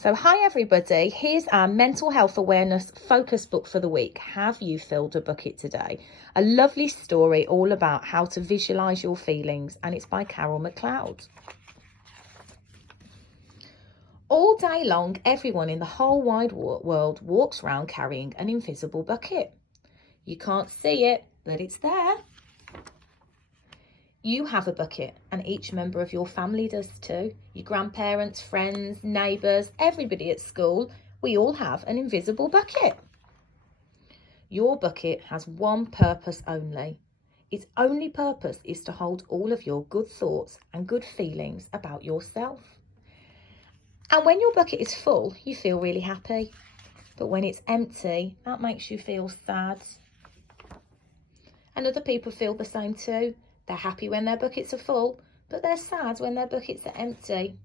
So hi everybody, here's our mental health awareness focus book for the week. Have you filled a bucket today? A lovely story all about how to visualize your feelings, and it's by Carol McLeod. All day long, everyone in the whole wide world walks around carrying an invisible bucket. You can't see it, but it's there. You have a bucket, and each member of your family does too. Your grandparents, friends, neighbours, everybody at school, we all have an invisible bucket. Your bucket has one purpose only. Its only purpose is to hold all of your good thoughts and good feelings about yourself. And when your bucket is full, you feel really happy. But when it's empty, that makes you feel sad. And other people feel the same too. They're happy when their buckets are full, but they're sad when their buckets are empty.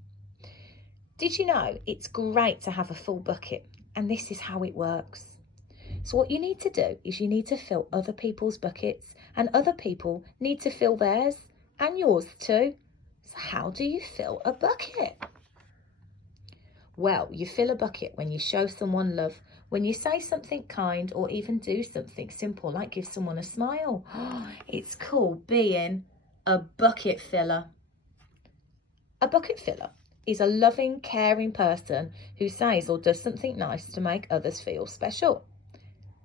Did you know it's great to have a full bucket? And this is how it works. So what you need to do is you need to fill other people's buckets, and other people need to fill theirs and yours too. So how do you fill a bucket? Well, you fill a bucket when you show someone love, when you say something kind, or even do something simple like give someone a smile. It's cool being a bucket filler. A bucket filler is a loving, caring person who says or does something nice to make others feel special.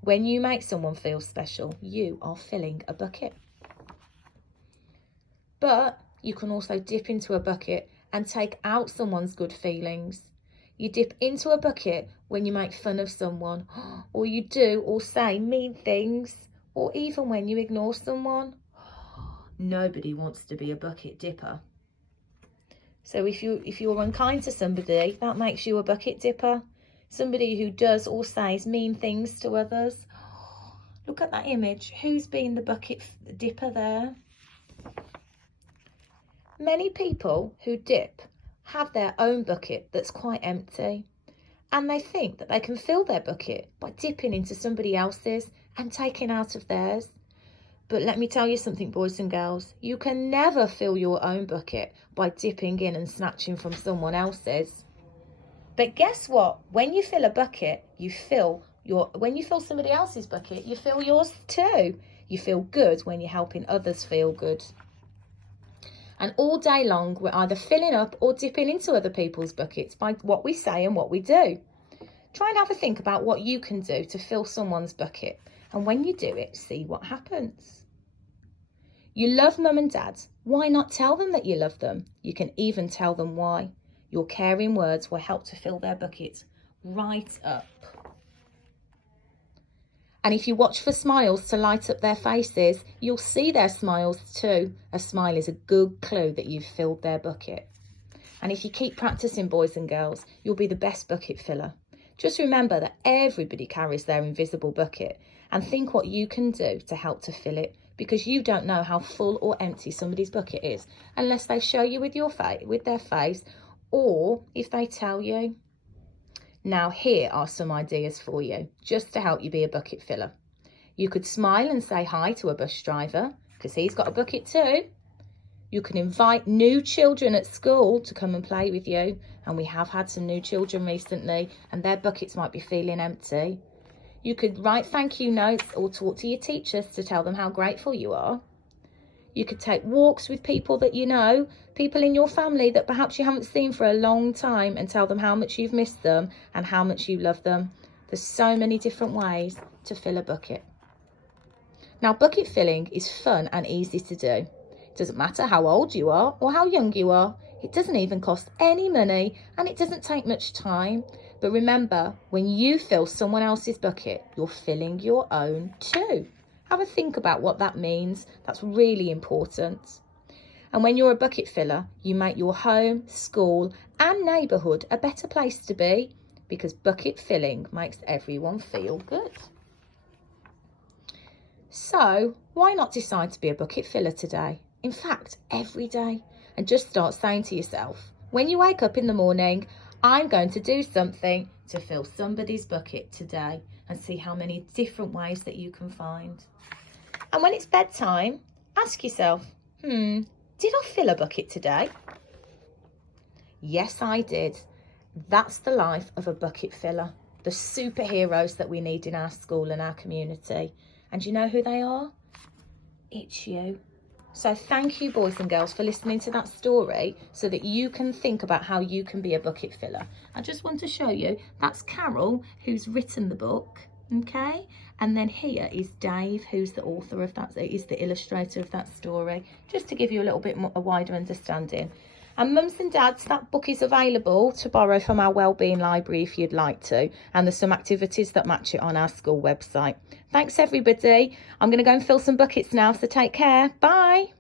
When you make someone feel special, you are filling a bucket. But you can also dip into a bucket and take out someone's good feelings. You dip into a bucket when you make fun of someone, or you do or say mean things, or even when you ignore someone. Nobody wants to be a bucket dipper. So if you're unkind to somebody, that makes you a bucket dipper. Somebody who does or says mean things to others. Look at that image. Who's been the bucket dipper there? Many people who dip have their own bucket that's quite empty, and they think that they can fill their bucket by dipping into somebody else's and taking out of theirs. But let me tell you something, boys and girls, you can never fill your own bucket by dipping in and snatching from someone else's. But guess what? When you fill a bucket, when you fill somebody else's bucket, you fill yours too. You feel good when you're helping others feel good. And all day long, we're either filling up or dipping into other people's buckets by what we say and what we do. Try and have a think about what you can do to fill someone's bucket. And when you do it, see what happens. You love mum and dad. Why not tell them that you love them? You can even tell them why. Your caring words will help to fill their bucket right up. And if you watch for smiles to light up their faces, you'll see their smiles too. A smile is a good clue that you've filled their bucket. And if you keep practicing, boys and girls, you'll be the best bucket filler. Just remember that everybody carries their invisible bucket, and think what you can do to help to fill it, because you don't know how full or empty somebody's bucket is unless they show you with their face, or if they tell you. Now here are some ideas for you, just to help you be a bucket filler. You could smile and say hi to a bus driver, because he's got a bucket too. You can invite new children at school to come and play with you, and we have had some new children recently, and their buckets might be feeling empty. You could write thank you notes or talk to your teachers to tell them how grateful you are. You could take walks with people that you know, people in your family that perhaps you haven't seen for a long time, and tell them how much you've missed them and how much you love them. There's so many different ways to fill a bucket. Now, bucket filling is fun and easy to do. It doesn't matter how old you are or how young you are. It doesn't even cost any money, and it doesn't take much time. But remember, when you fill someone else's bucket, you're filling your own too. Have a think about what that means. That's really important. And when you're a bucket filler, you make your home, school and neighbourhood a better place to be, because bucket filling makes everyone feel good. So why not decide to be a bucket filler today? In fact, every day. And just start saying to yourself, when you wake up in the morning, I'm going to do something to fill somebody's bucket today, and see how many different ways that you can find. And when it's bedtime, ask yourself, did I fill a bucket today? Yes, I did. That's the life of a bucket filler, the superheroes that we need in our school and our community. And you know who they are? It's you. So thank you, boys and girls, for listening to that story so that you can think about how you can be a bucket filler. I just want to show you, that's Carol, who's written the book, okay? And then here is Dave, who's the author of that, is the illustrator of that story, just to give you a little bit more, a wider understanding. And mums and dads, that book is available to borrow from our wellbeing library if you'd like to. And there's some activities that match it on our school website. Thanks, everybody. I'm going to go and fill some buckets now, so take care. Bye.